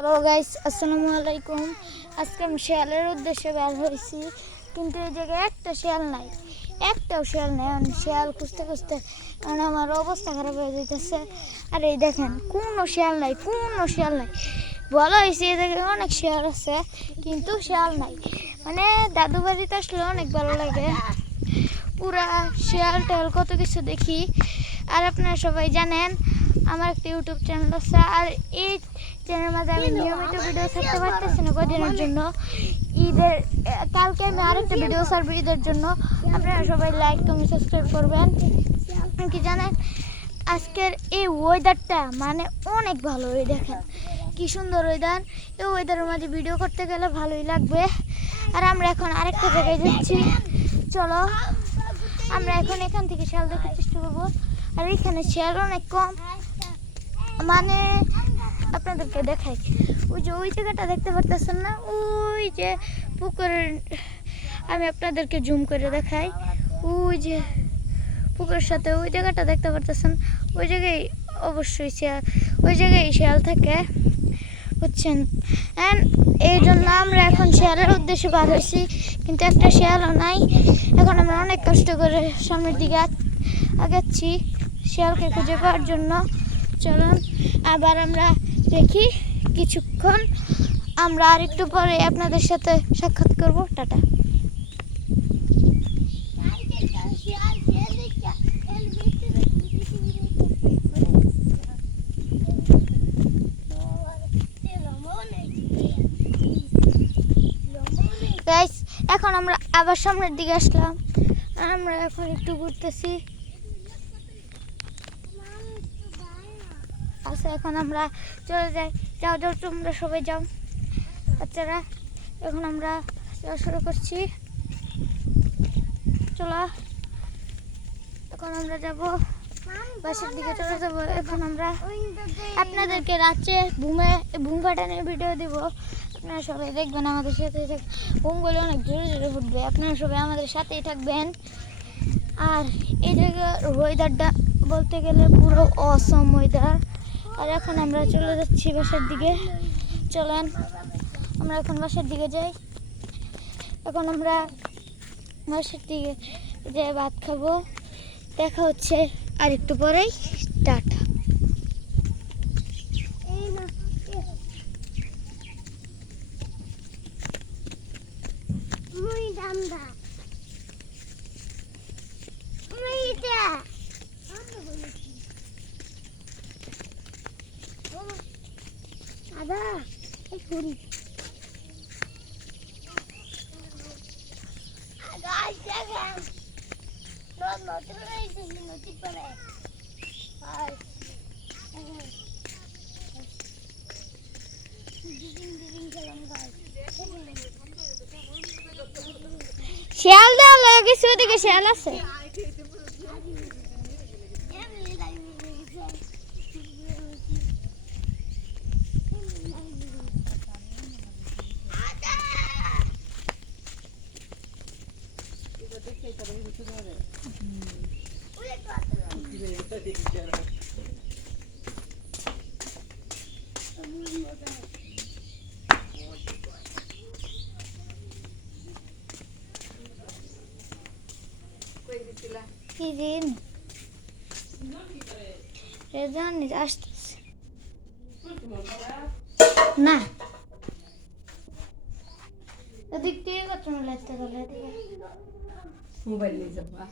Hello guys, আসসালামু আলাইকুম। আজকে আমি শিয়ালের উদ্দেশ্যে বের হয়েছি, কিন্তু এই জায়গায় একটাও শিয়াল নাই। আমি শিয়াল খুঁজতে খুঁজতে কারণ আমার অবস্থা খারাপ হয়ে যেতেছে। আর এই দেখেন, কোনো শিয়াল নাই। বলা হয়েছে এই জায়গায় অনেক শিয়াল আছে, কিন্তু শিয়াল নাই। মানে দাদু বাড়িতে আসলে অনেক ভালো লাগে, পুরা শিয়াল টেয়াল কত কিছু দেখি। আর আপনারা সবাই জানেন আমার একটা ইউটিউব চ্যানেল আছে, আর এই চ্যানেলের মাঝে আমি নিয়মিত ভিডিও ছাড়তে পারতেছি না কদিনের জন্য। কালকে আমি আরেকটা ভিডিও ছাড়বো ঈদের জন্য। আপনারা সবাই লাইক কমেন্ট সাবস্ক্রাইব করবেন। কি জানেন, আজকের এই ওয়েদারটা মানে অনেক ভালো। এই দেখেন কি সুন্দর ওয়েদার। এই ওয়েদারের মাঝে ভিডিও করতে গেলে ভালোই লাগবে। আর আমরা এখন আরেকটা জায়গায় যাচ্ছি, চলো আমরা এখন এখান থেকে শিয়াল দেখার চেষ্টা করবো। আর এখানে শিয়াল অনেক কম, মানে আপনাদেরকে দেখাই। ওই জায়গাটা দেখতে পারতেছেন না, ওই যে পুকুরের, আমি আপনাদেরকে জুম করে দেখাই। ওই যে পুকুরের সাথে ওই জায়গাটা দেখতে পারতেছেন, ওই জায়গায় অবশ্যই শিয়াল থাকে, বুঝছেন। এই জন্য আমরা এখন শিয়ালের উদ্দেশ্যে বার হয়েছি, কিন্তু একটা শিয়ালও নাই। এখন আমরা অনেক কষ্ট করে সামনের দিকে আগাচ্ছি শিয়ালকে খুঁজে পাওয়ার জন্য। চলুন আবার আমরা দেখি কিছুক্ষণ, আমরা আর একটু পরে আপনাদের সাথে সাক্ষাৎ করব। টাটা। গাইস, এখন আমরা আবার সামনের দিকে আসলাম, আমরা এখন একটু ঘুরতেছি। আচ্ছা, এখন আমরা চলে যাই। যাও তোমরা সবাই যাও বাচ্চারা। এখন আমরা যাওয়া শুরু করছি, চলো। এখন আমরা যাব বাসার দিকে, চলে যাব। এখন আমরা আপনাদেরকে রাত্রে বুম ফাটানোর ভিডিও দিব, আপনারা সবাই দেখবেন আমাদের সাথে। বুমগুলো অনেক জোরে জোরে ফুটবে, আপনারা সবাই আমাদের সাথেই থাকবেন। আর এই জায়গার ওয়েদারটা বলতে গেলে পুরো অসম ওয়েদার। আর এখন আমরা চলে যাচ্ছি বাসার দিকে, চলেন আমরা এখন বাসার দিকে যাই। এখন আমরা বাসার দিকে যেয়ে ভাত খাবো। দেখা হচ্ছে আর একটু পরেই, টাটা। আদা এই করি গাছ দেখেন, নতুন হয়েছে, নতুন করে। আর শিয়াল দেওয়া লেগেছে, ওদিকে শিয়াল আছে। কি দিন রেজান আসতেছে না, ওদিক থেকে কত লাগতে গেলে মোবাইল নিয়ে যাবা।